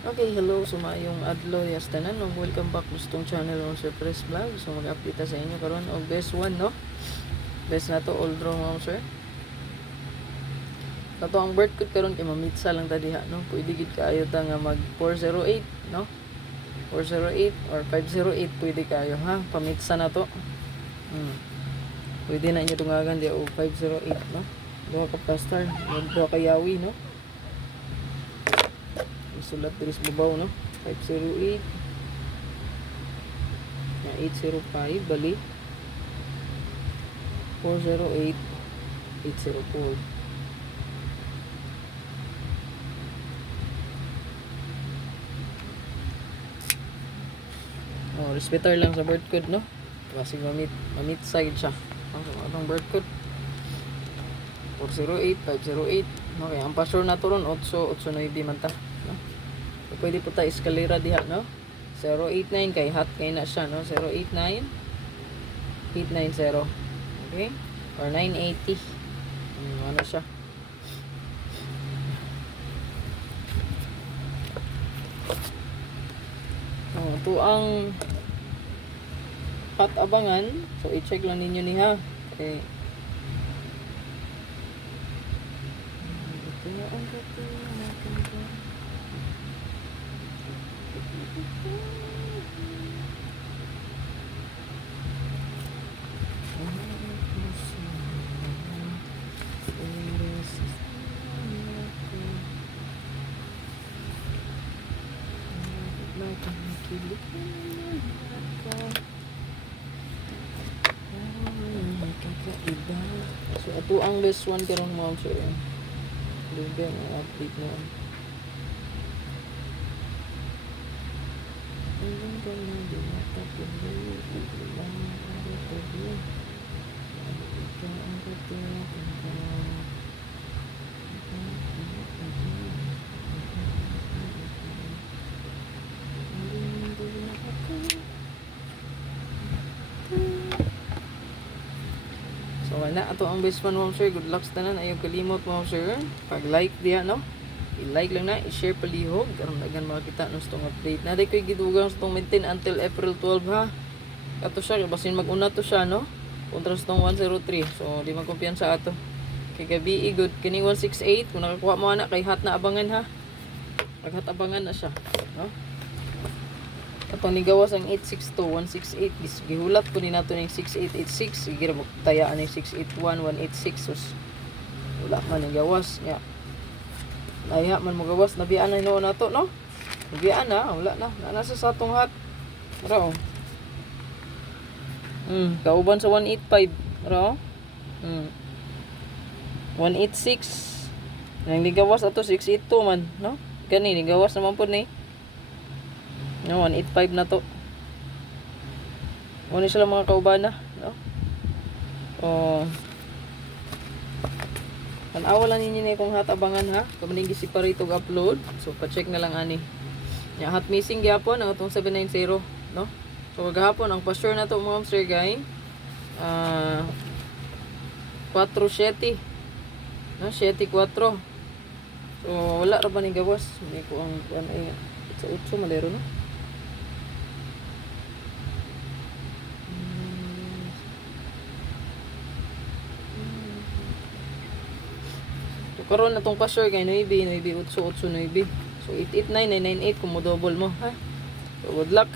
Okay, hello, sumayong adlaw yastanan no. Welcome back gustong channel ng Sir Press Vlog. So mag-update sa inyo karon og best one no. Best na to all draw mo sir. Kato ang birth code karon kay mamitsa lang ta diha no. Pwede gid kaayo ta nga mag 408 no. 408 or 508 pwede kayo ha. Pamitsa na to. Pwede na inyo tungagan diha og 508 no. Duha ka pastar, duha ka yawi no. Sulat diri sa babaw no 508 na 805 bali 408 804. Respetar lang sa birth code no kasi mamit side siya ang birth code 408 508. Okay, ang password na to ron 889 man ta no? So, pwede po ta eskalera diha no 089 kay hot kay na siya no 089 890 okay or 980 ano siya ito ang hot abangan, so i-check lang ninyo ni ha okay. So ato ang best one karon mo sir. Duga ang update na. So wala ato ang best one mo sir. Good luck sa tanan, ayaw kalimot mo sir. Pag like diha no. I-like lang na, i-share palihog karon dagan makita nos tong update. Naday koy gidugang sa tong maintain until April 12 ha. Ato siya basin mag-una to siya no. Kontra sa tong 103. So di man kumpiyansa ato. Kay gabi good kini 168 kung nakakuha mo ana kay hot na abangan ha. Pag hot abangan na siya, no? Atong nigawas ang 862 168 gihulat ko ni nato ning 6886 sige ra magtaya ani 681 186 sus. Wala man nigawas nya. Laya man mo gawas nabian na noon nato no. Nabian na wala na. Nasa sa atong hot. Ra oh. Kauban sa 185 ra oh. 186 nang nigawas ato 682 man no. Gani nigawas naman pud ni. No 185 na to. Ano sila mga kauban na no. Oh. Tanawa lang ninyo na kung hot abangan ha. Kamaning gi-separate og upload. So pa-check na lang ani. Ya hot missing gyapon ang atong 790 no. So kagahapon ang pa-sure na to mga sir guys. 47 no 74. So wala ra ba ning gawas. Hindi ko ang sa 8 malero no. Karon natong pa-sure kay 9 889 998 kung mo double mo ha. So good luck.